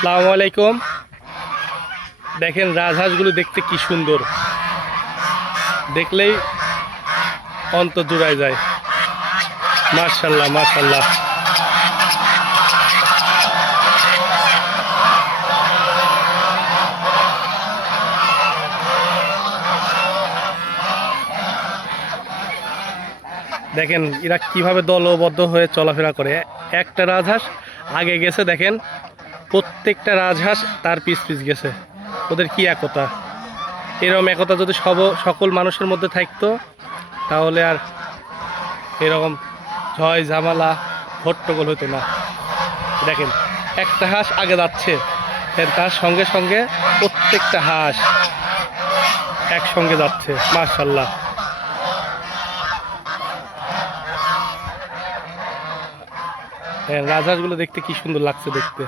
আসসালামু আলাইকুম। দেখেন রাজহাঁসগুলো দেখতে কি সুন্দর, দেখলেই অন্তর জুড়ায় যায়। মাশাআল্লাহ মাশাআল্লাহ। দেখেন এরা কিভাবে দলবদ্ধ হয়ে চলাফেরা করে। একটা রাজহাঁস আগে গেছে, দেখেন প্রত্যেকটা রাজহাঁস তার পিছ পিছ গেছে। ওদের কি একতা! এরকম একতা যদি সকল মানুষের মধ্যে থাকতো তাহলে আর এরকম ঝয় ঝামেলা হট্টগোল হতো না। দেখেন একটা হাঁস আগে যাচ্ছে, তার সঙ্গে সঙ্গে প্রত্যেকটা হাঁস একসঙ্গে যাচ্ছে। মাশাআল্লাহ। রাজহাঁসগুলো দেখতে কি সুন্দর লাগছে দেখতে।